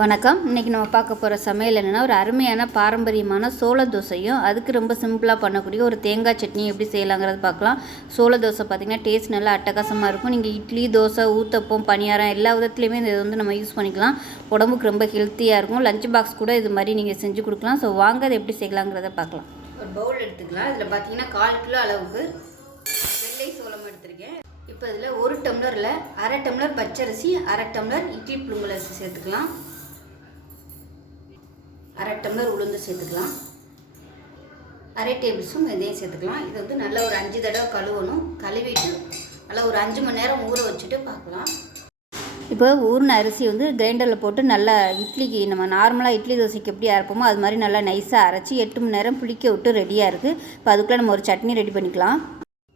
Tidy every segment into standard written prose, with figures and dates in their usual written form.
வணக்கம். இன்றைக்கி நம்ம பார்க்க போகிற சமையல் என்னென்னா, ஒரு அருமையான பாரம்பரியமான சோள தோசையும் அதுக்கு ரொம்ப சிம்பிளாக பண்ணக்கூடிய ஒரு தேங்காய் சட்னி எப்படி செய்யலாங்கிறது பார்க்கலாம். சோள தோசை பார்த்திங்கன்னா டேஸ்ட் நல்லா அட்டகாசமாக இருக்கும். நீங்கள் இட்லி, தோசை, ஊத்தப்பம், பணியாரம் எல்லா விதத்துலையுமே இதை நம்ம யூஸ் பண்ணிக்கலாம். உடம்புக்கு ரொம்ப ஹெல்த்தியாக இருக்கும். லஞ்ச் பாக்ஸ் கூட இது மாதிரி நீங்கள் செஞ்சு கொடுக்கலாம். ஸோ வாங்க அதை எப்படி செய்யலாங்கிறத பார்க்கலாம். ஒரு பவுல் எடுத்துக்கலாம். இதில் பார்த்தீங்கன்னா 1/4 கிலோ அளவுக்கு வெள்ளை சோளம் எடுத்திருக்கேன். இப்போ இதில் 1 டம்ளரில் 1/2 டம்ளர் பச்சரிசி, 1/2 டம்ளர் இட்லி புழுங்கல் அரிசி சேர்த்துக்கலாம். 1/2 டம்ளர் உளுந்து சேர்த்துக்கலாம். 1/2 டேபிள் ஸ்பூன் வெந்தயம் சேர்த்துக்கலாம். இது வந்து நல்லா ஒரு 5 தடவை கழுவணும். கழுவிட்டு நல்லா ஒரு 5 மணி நேரம் ஊற வச்சுட்டு பார்க்கலாம். இப்போ ஊறின அரிசி வந்து கிரைண்டரில் போட்டு நல்லா இட்லிக்கு நம்ம நார்மலாக இட்லி தோசைக்கு எப்படி அரைப்போமோ அது மாதிரி நல்லா நைஸாக அரைச்சி 8 மணி நேரம் புளிக்க விட்டு ரெடியாக இருக்குது. இப்போ அதுக்குள்ளே நம்ம ஒரு சட்னி ரெடி பண்ணிக்கலாம்.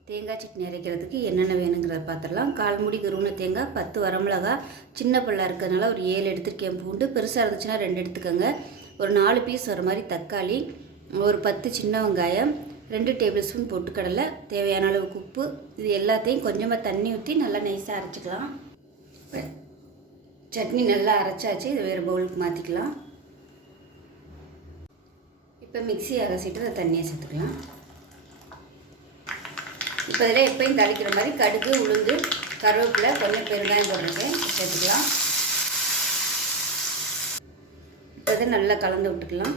தேங்காய் சட்னி அரைக்கிறதுக்கு என்னென்ன வேணுங்கிறத பார்த்துடலாம். 1/4 மூடி கருவின தேங்காய், 10 வரமிளகா, சின்ன பல்லாக இருக்கிறதுனால ஒரு 7 எடுத்துருக்கேன். பூண்டு பெருசாக இருந்துச்சுன்னா 2 எடுத்துக்கோங்க. ஒரு 4 பீஸ் வர மாதிரி தக்காளி, ஒரு 10 சின்ன வெங்காயம், 2 டேபிள் ஸ்பூன் பொட்டுக்கடலை, தேவையான அளவுக்கு உப்பு. இது எல்லாத்தையும் கொஞ்சமாக தண்ணி ஊற்றி நல்லா நைஸாக அரைச்சிக்கலாம். சட்னி நல்லா அரைச்சாச்சு. இதை வேறு பவுலுக்கு மாற்றிக்கலாம். இப்போ மிக்ஸி அரைச்சிட்டு அதை தண்ணியை சேர்த்துக்கலாம். இப்போ இதில் எப்பயும் தாளிக்கிற மாதிரி கடுகு, உளுந்து, கருவேப்பிலை, கொஞ்சம் பெருங்காயம் போடுறது சேர்த்துக்கலாம். இப்போ இதை நல்லா கலந்து விட்டுக்கலாம்.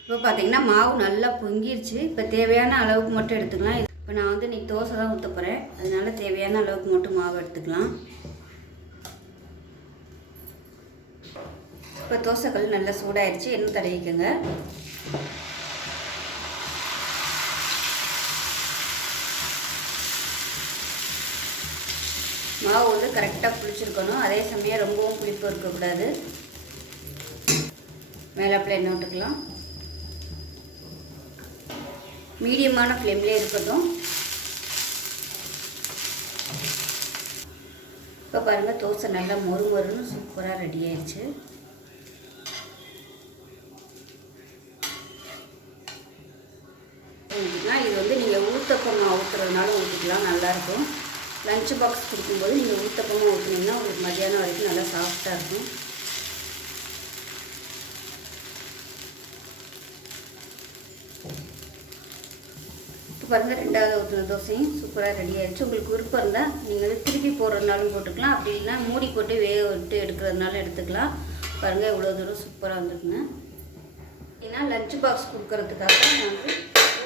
இப்போ பார்த்திங்கன்னா மாவு நல்லா பொங்கிருச்சு. இப்போ தேவையான அளவுக்கு மட்டும் எடுத்துக்கலாம். இப்போ நான் வந்து இன்றைக்கி தோசை தான் ஊற்ற போகிறேன். அதனால தேவையான அளவுக்கு மட்டும் மாவு எடுத்துக்கலாம். இப்போ தோசைக்கல் நல்லா சூடாயிடுச்சு. எண்ணெய் தடவிக்கோங்க. மாவு வந்து கரெக்டாக புளிச்சிருக்கணும். அதே சமயம் ரொம்பவும் புளிப்பு இருக்கக்கூடாது. மேலாப்பில் எண்ணெய் விட்டுக்கலாம். மீடியமான ஃப்ளேம்லேயே இருக்கட்டும். இப்போ பாருங்கள், தோசை நல்லா மொறு மொறுன்னு சூப்பராக ரெடி ஆயிடுச்சு. இது வந்து நீங்கள் ஊத்தப்பமாக ஊற்றுறதுனால ஊற்றிக்கலாம், நல்லாயிருக்கும். லஞ்ச் பாக்ஸ் கொடுக்கும்போது நீங்கள் ஊத்தப்பமாக ஊற்றுனீங்கன்னா உங்களுக்கு மதியானம் வரைக்கும் நல்லா சாஃப்டாக இருக்கும். இப்போ பாருங்கள், 2வது ஊற்றின தோசையும் சூப்பராக ரெடி ஆகிடுச்சு. உங்களுக்கு விருப்பம் இருந்தால் நீங்கள் வந்து திருப்பி போடுறதுனாலும் போட்டுக்கலாம். அப்படி இல்லைன்னா மூடி போட்டு வேக விட்டு எடுக்கிறதுனாலும் எடுத்துக்கலாம். பாருங்கள், இவ்வளோ தூரம் சூப்பராக வந்துருக்குங்க. ஏன்னா லஞ்ச் பாக்ஸ் கொடுக்கறதுக்காக நான் வந்து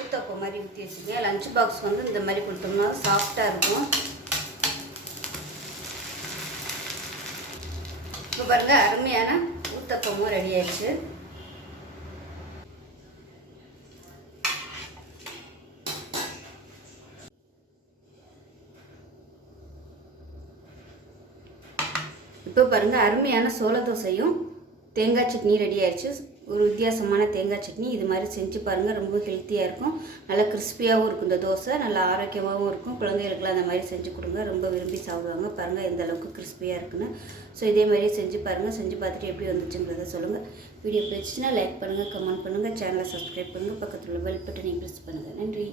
ஊத்தப்பம் மாதிரி ஊற்றி வச்சுருக்கேன். லஞ்ச் பாக்ஸ் வந்து இந்த மாதிரி கொடுத்தோம்னா சாஃப்டாக இருக்கும். இப்போ பாருங்கள், அருமையான ஊத்தப்பமும் ரெடி ஆயிடுச்சு. இப்போ பாருங்கள், அருமையான சோள தோசையும் தேங்காய் சட்னி ரெடி ஆயிடுச்சு. ஒரு வித்தியாசமான தேங்காய் சட்னி இது மாதிரி செஞ்சு பாருங்கள். ரொம்ப ஹெல்த்தியாக இருக்கும். நல்லா கிறிஸ்பியாகவும் இருக்கும். இந்த தோசை நல்லா ஆரோக்கியமாகவும் இருக்கும். குழந்தைகளுக்குலாம் அந்த மாதிரி செஞ்சு கொடுங்க, ரொம்ப விரும்பி சாப்பிடுவாங்க. பாருங்கள் எந்த அளவுக்கு கிறிஸ்பியாக இருக்குன்னு. ஸோ இதே மாதிரியே செஞ்சு பாருங்கள். செஞ்சு பார்த்துட்டு எப்படி வந்துச்சுங்கிறத சொல்லுங்கள். வீடியோ பிடிச்சிச்சின்னா லைக் பண்ணுங்கள், கமெண்ட் பண்ணுங்கள், சேனலை சப்ஸ்கிரைப் பண்ணுங்கள், பக்கத்தில் உள்ள பெல் பட்டனை ப்ரெஸ் பண்ணுங்கள். நன்றி.